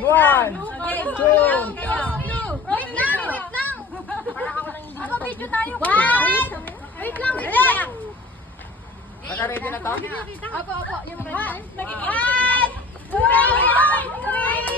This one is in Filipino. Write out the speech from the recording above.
One, two. Wait lang. Ako video tayo. Wait lang. Naka-ready na to? Opo. Yung one, two, three.